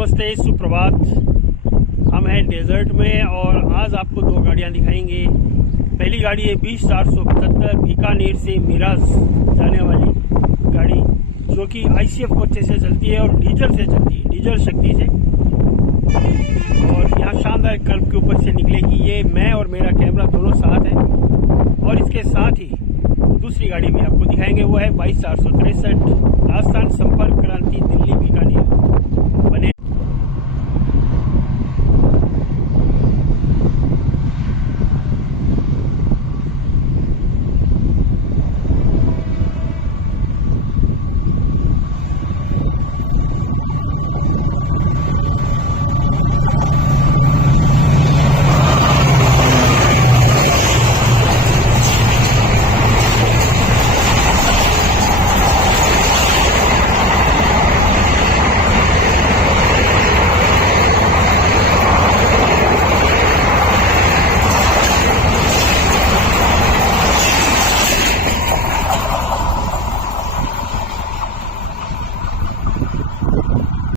नमस्ते, सुप्रभात। हम हैं डेजर्ट में और आज आपको दो गाड़ियां दिखाएंगे। पहली गाड़ी है 20475 बीकानेर से मिराज जाने वाली गाड़ी, जो कि ICF कोचे से चलती है और डीजल से चलती है, डीजल शक्ति से। और यहाँ शानदार कर्व के ऊपर से निकलेगी ये। मैं और मेरा कैमरा दोनों साथ हैं। और इसके साथ ही दूसरी गाड़ी भी आपको दिखाएंगे, वो है 22463 राजस्थान संपर्क क्रांति दिल्ली बीकानेर।